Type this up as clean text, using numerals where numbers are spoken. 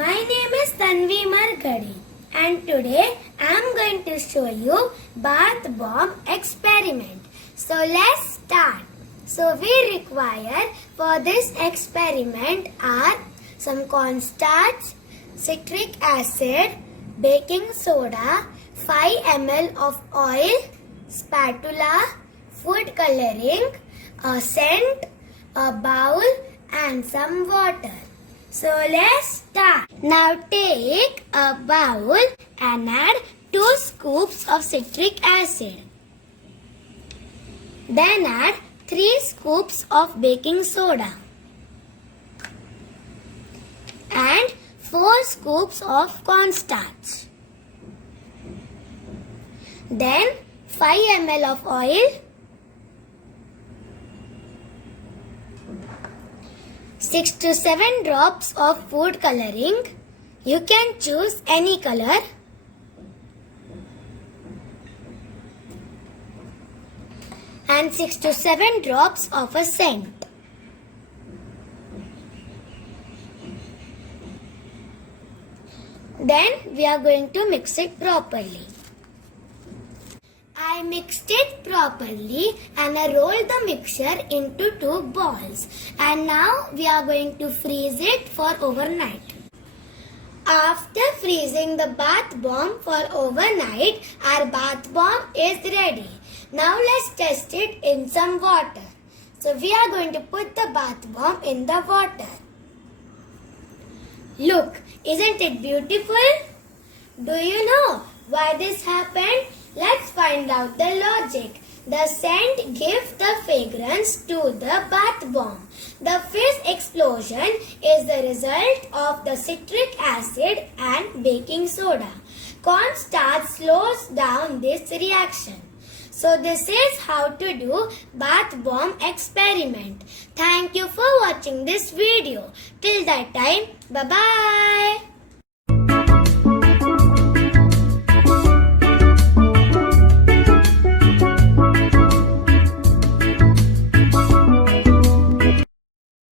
My name is Tanvi Markadi and today I am going to show you bath bomb experiment. So let's start. So we require for this experiment are some cornstarch, citric acid, baking soda, 5 ml of oil, spatula, food coloring, a scent, a bowl and some water. So let's start. Now take a bowl and add 2 scoops of citric acid. Then add 3 scoops of baking soda and 4 scoops of cornstarch. Then 5 ml of oil, 6 to 7 drops of food coloring. You can choose any color. And 6 to 7 drops of a scent. Then we are going to mix it properly. I mixed it properly and I rolled the mixture into 2 balls. And now we are going to freeze it for overnight. After freezing the bath bomb for overnight, our bath bomb is ready. Now let's test it in some water. So we are going to put the bath bomb in the water. Look, isn't it beautiful? Do you know why this happened? Let's find out the logic. The scent gives the fragrance to the bath bomb. The fizz explosion is the result of the citric acid and baking soda. Cornstarch slows down this reaction. So this is how to do bath bomb experiment. Thank you for watching this video. Till that time, bye-bye.